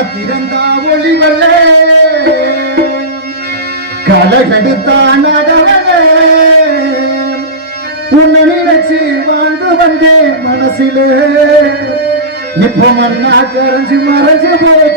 மனத்திறந்தா ஒளிவல்லே. கலகெடுத்தான் அடவனே உன்னை நினைச்சு வாழ்ந்து வந்தேன் மனசிலே. இப்போ மண்ணா கரைஞ்சு மறைஞ்சு போய்.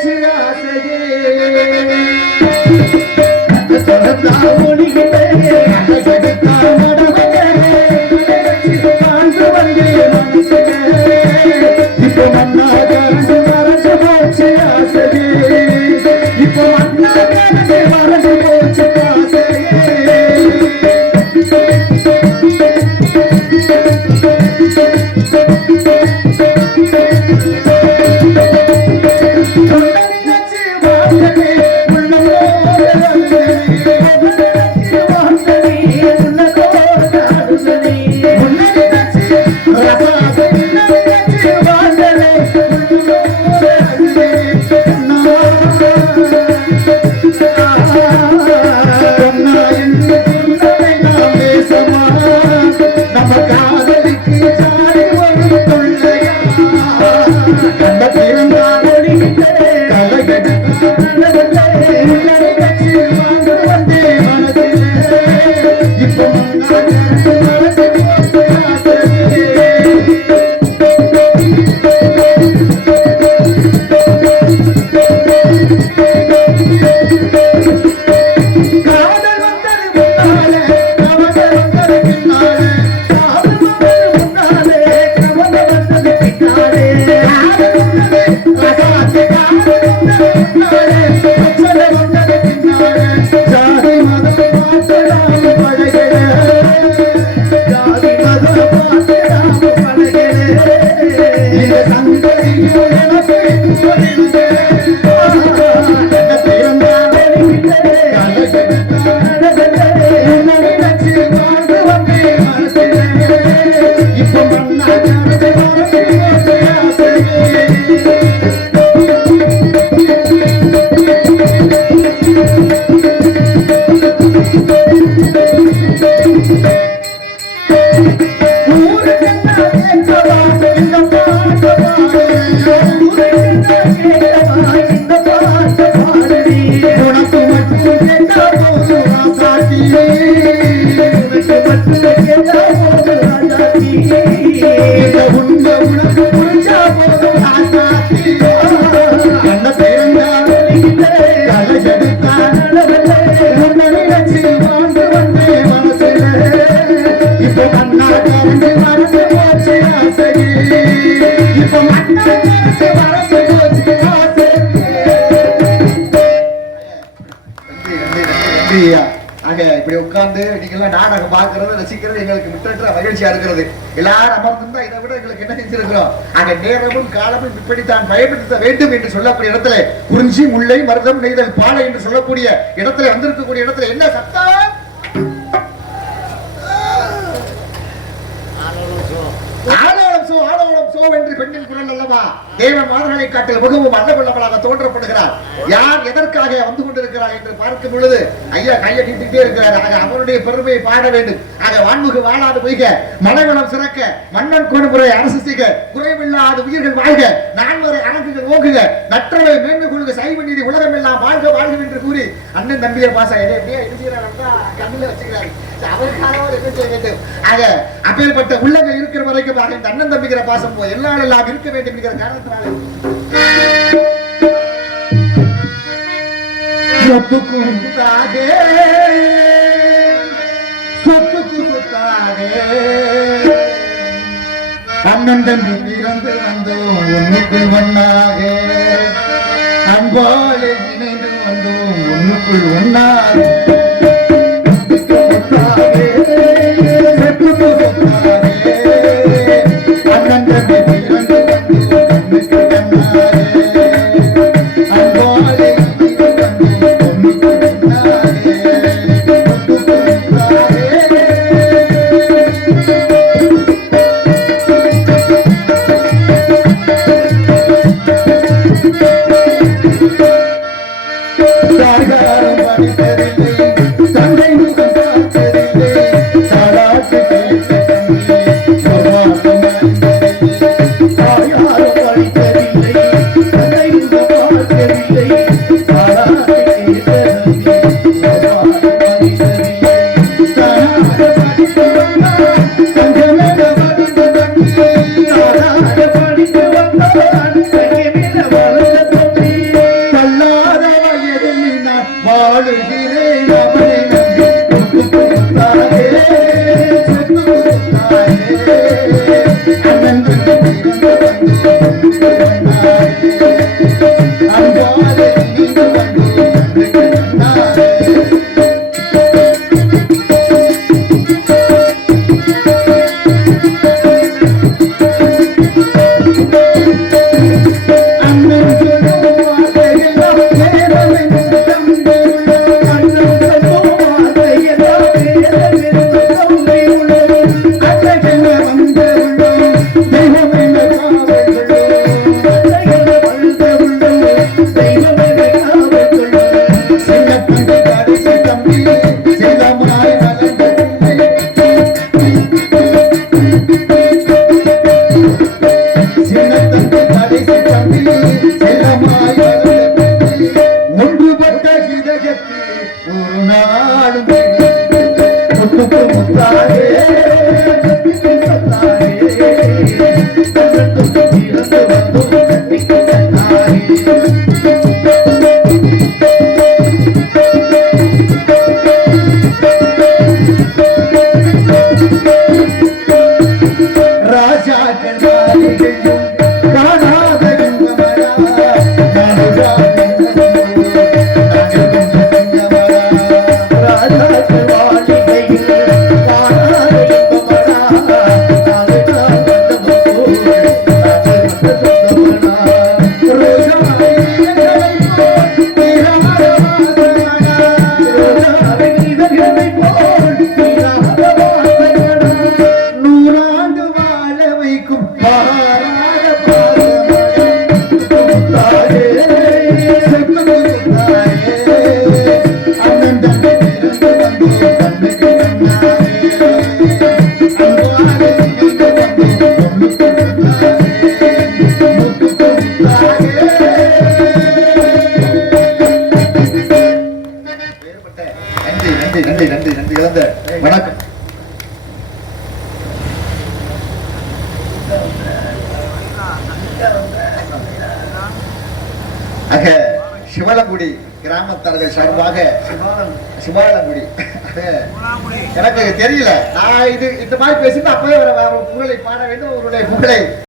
பிறந்தான் உட்கார்ந்து நீங்கெல்லாம் நாடகம் பார்க்கறது ரசிக்கிறது எங்களுக்கு முற்றற்ற மகிழ்ச்சியா இருக்கிறது. எல்லாரும் அமர்ந்திருந்தா இதை விட எங்களுக்கு என்ன செஞ்சிருக்கிறோம்? அங்க நேரமும் காலமும் இப்படித்தான் பயன்படுத்த வேண்டும் என்று சொல்லக்கூடிய இடத்துல குறிஞ்சி முல்லை மருதம் நெய்தல் பாலை என்று சொல்லக்கூடிய இடத்துல வந்திருக்கக்கூடிய இடத்துல என்ன சத்தம்? சோ என்று பெண்ணின் குரல் அல்லவா? தேவன் மாதர்களை காட்டில் மிகவும் அல்லவல்லவளாக தோன்றப்படுகிறார் யார் எதற்காக வந்து கொண்டிருக்கிறார் என்று பார்க்கும் பொழுது ஐயா கையை நீட்டிட்டே இருக்கிறார். ஆக அவருடைய பெருமையை பாட வேண்டும். ஆக வான்முகு வாழாது பொய்க மலைவளம் சிறக்க மன்னன் கொடுமுறை அரசு செய்க குறைவில்லாத உயிர்கள் வாழ்க நான்வரை அணங்குகள் ஓகுக நற்றவை மேன்மை கொள்க சைவ நீதி உலகம் எல்லாம் வாழ்க வாழ்க என்று கூறி அண்ணன் தம்பியர் பாச எதை எப்படியா எழுதுகிறார் கண்ணில் வச்சுக்கிறார். அவருக்காக ஒரு வேண்டும் ஆக அப்பேற்பட்ட உள்ளங்கள் இருக்கிற வரைக்கும் ஆக இந்த அண்ணன் தம்பிக்கிற பாசம் போய் எல்லா எல்லாம் இருக்க வேண்டும் என்கிற காரணத்தினாலே. சொத்துக்கும் தாகே சொத்துக்கு சொத்தாகே. அண்ணன் தம்பி பிறந்து வந்தோம் ஒன்றுக்குள் ஒன்னாக. அன்போலே இணைந்து வந்தோம் ஒன்றுக்குள் ஒன்னாக. கண்கள் Gracias. ஆக சிவலகுடி கிராமத்தார்கள் சார்பாக சிவாலகுடி. எனக்கு தெரியல. நான் இது இந்த மாதிரி பேசிட்டு அப்பவே உங்களை பாட வேண்டும். உங்களுடைய புகழை